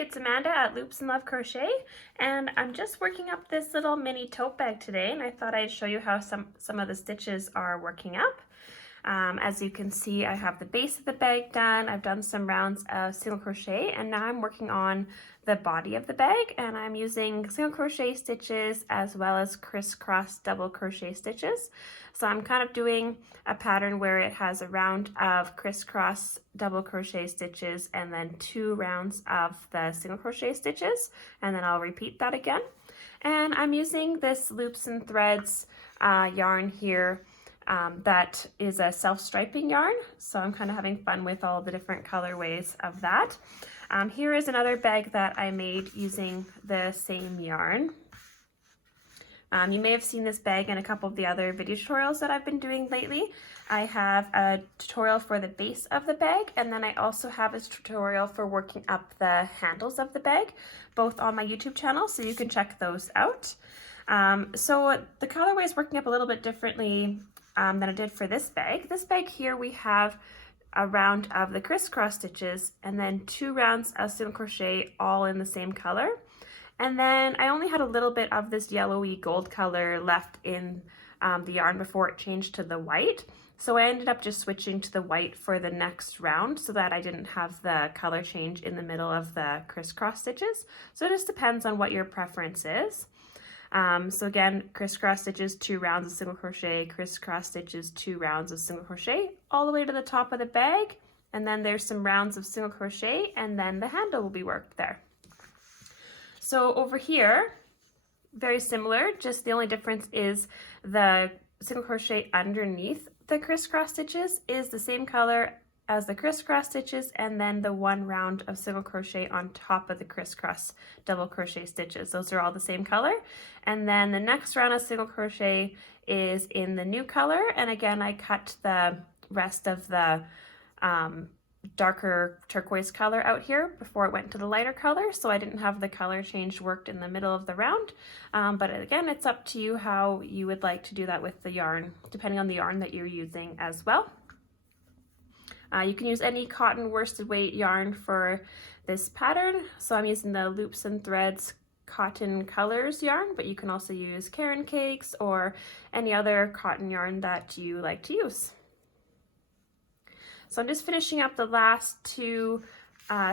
it's Amanda at Loops and Love Crochet, and I'm just working up this little mini tote bag today, and I thought I'd show you how some of the stitches are working up. As you can see, I have the base of the bag done. I've done some rounds of single crochet, and now I'm working on the body of the bag, and I'm using single crochet stitches as well as crisscross double crochet stitches. So I'm kind of doing a pattern where it has a round of crisscross double crochet stitches and then 2 rounds of the single crochet stitches, and then I'll repeat that again. And I'm using this Loops and Threads yarn here. That is a self-striping yarn, so I'm kind of having fun with all the different colorways of that. Here is another bag that I made using the same yarn. You may have seen this bag in a couple of the other video tutorials that I've been doing lately. I have a tutorial for the base of the bag, and then I also have a tutorial for working up the handles of the bag, both on my YouTube channel, so you can check those out. So the colorway is working up a little bit differently than I did for this bag. This bag here, we have a round of the crisscross stitches and then 2 rounds of single crochet all in the same color. And then I only had a little bit of this yellowy gold color left in the yarn before it changed to the white. So I ended up just switching to the white for the next round so that I didn't have the color change in the middle of the crisscross stitches. So it just depends on what your preference is. So again, crisscross stitches, 2 rounds of single crochet, crisscross stitches, 2 rounds of single crochet, all the way to the top of the bag. And then there's some rounds of single crochet, and then the handle will be worked there. So over here, very similar, just the only difference is the single crochet underneath the crisscross stitches is the same color as the crisscross stitches, and then the 1 round of single crochet on top of the crisscross double crochet stitches. Those are all the same color. And then the next round of single crochet is in the new color. And again, I cut the rest of the darker turquoise color out here before it went to the lighter color, so I didn't have the color change worked in the middle of the round. But again, it's up to you how you would like to do that with the yarn, depending on the yarn that you're using as well. You can use any cotton worsted weight yarn for this pattern. So I'm using the Loops and Threads Cotton Colors yarn, but you can also use Caron Cakes or any other cotton yarn that you like to use. So I'm just finishing up the last 2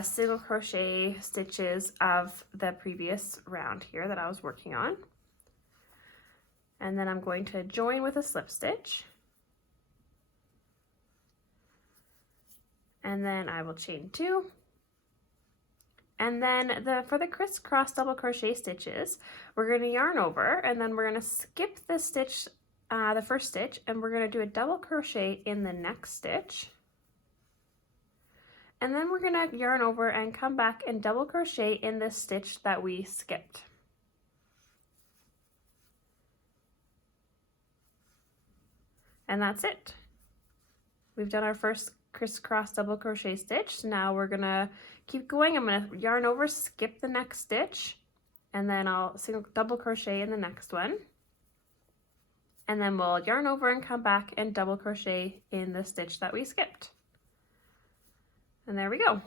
single crochet stitches of the previous round here that I was working on. And then I'm going to join with a slip stitch. And then I will chain 2. And then for the crisscross double crochet stitches, we're going to yarn over, and then we're going to skip the stitch, the first stitch, and we're going to do a double crochet in the next stitch. And then we're going to yarn over and come back and double crochet in this stitch that we skipped. And that's it. We've done our first crisscross double crochet stitch. So now we're gonna keep going. I'm gonna yarn over, skip the next stitch, and then I'll double crochet in the next one. And then we'll yarn over and come back and double crochet in the stitch that we skipped. And there we go.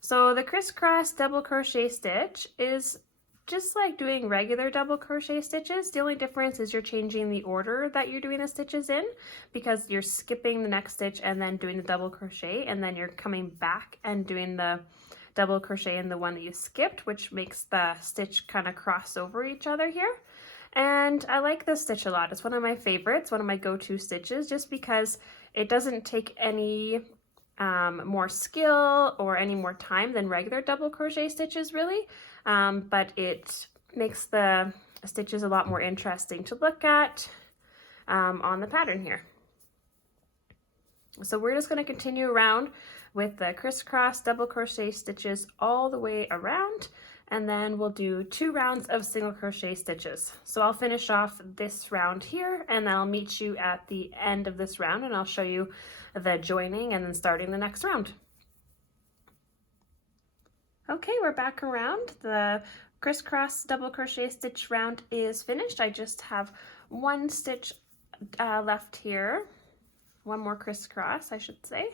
So the crisscross double crochet stitch is just like doing regular double crochet stitches. The only difference is you're changing the order that you're doing the stitches in, because you're skipping the next stitch and then doing the double crochet, and then you're coming back and doing the double crochet in the one that you skipped, which makes the stitch kind of cross over each other here. And I like this stitch a lot. It's one of my favorites, one of my go-to stitches, just because it doesn't take any more skill or any more time than regular double crochet stitches really, but it makes the stitches a lot more interesting to look at on the pattern here. So we're just going to continue around with the crisscross double crochet stitches all the way around, and then we'll do 2 rounds of single crochet stitches. So I'll finish off this round here, and then I'll meet you at the end of this round, and I'll show you the joining and then starting the next round. Okay, we're back around. The crisscross double crochet stitch round is finished. I just have 1 stitch left here, 1 more crisscross I should say.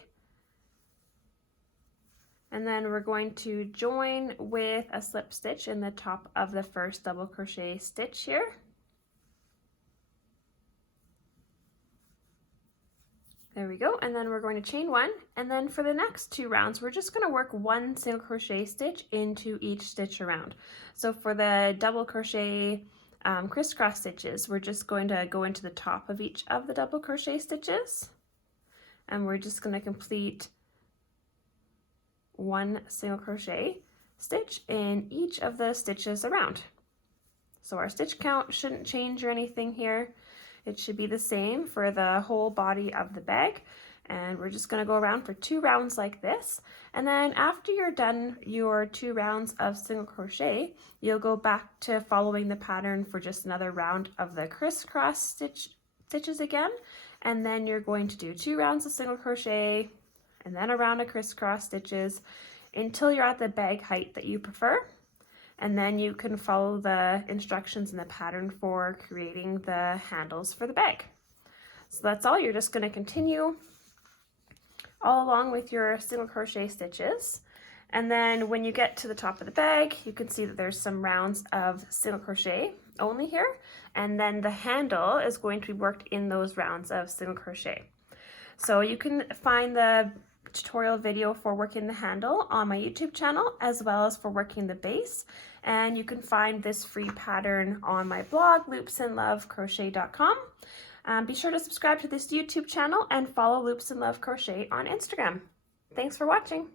And then we're going to join with a slip stitch in the top of the first double crochet stitch here. There we go, and then we're going to chain one, and then for the next 2 rounds we're just going to work 1 single crochet stitch into each stitch around. So for the double crochet crisscross stitches, we're just going to go into the top of each of the double crochet stitches, and we're just going to complete 1 single crochet stitch in each of the stitches around. So our stitch count shouldn't change or anything here. It should be the same for the whole body of the bag, and we're just going to go around for 2 rounds like this. And then after you're done your 2 rounds of single crochet, you'll go back to following the pattern for just another round of the crisscross stitches again, and then you're going to do 2 rounds of single crochet and then a round of crisscross stitches until you're at the bag height that you prefer. And then you can follow the instructions in the pattern for creating the handles for the bag. So that's all. You're just going to continue all along with your single crochet stitches. And then when you get to the top of the bag, you can see that there's some rounds of single crochet only here. And then the handle is going to be worked in those rounds of single crochet. So you can find the tutorial video for working the handle on my YouTube channel, as well as for working the base, and you can find this free pattern on my blog loopsandlovecrochet.com. Be sure to subscribe to this YouTube channel and follow Loops and Love Crochet on Instagram. Thanks for watching.